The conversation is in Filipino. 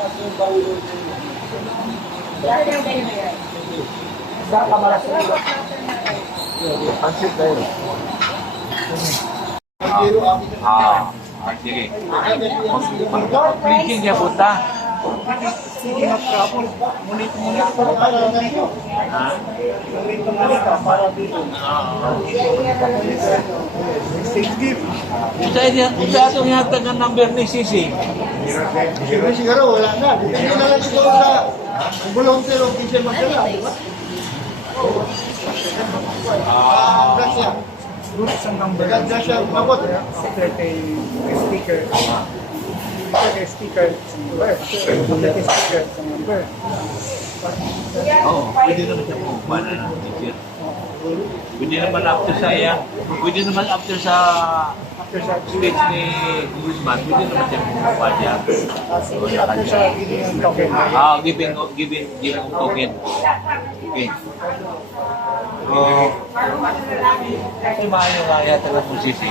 Pansit tayo. Sige. Mag-clicking niya punta. Sige, mag-travel. Ngunit-ngunit para tayo dito. Ngunit-ngunit para dito. Six gift. Isa itong yatag ang number ni Sisi. Siguro wala na. Dito na lang siguro sa volunteer o kisya magdala. Grasya. Groups ang number. Grasya, mabot. After kay speaker. After kay speaker sa number. After kay speaker sa number. Oo, pwede naman siya pumunta na ng teacher. Pwede naman after sa pwede naman after sa speech ni Guzman, pwede naman siya pumunta niya. After sa giving ang token. Giving token. Okay. So, kasi maayo nga yata ng musisi.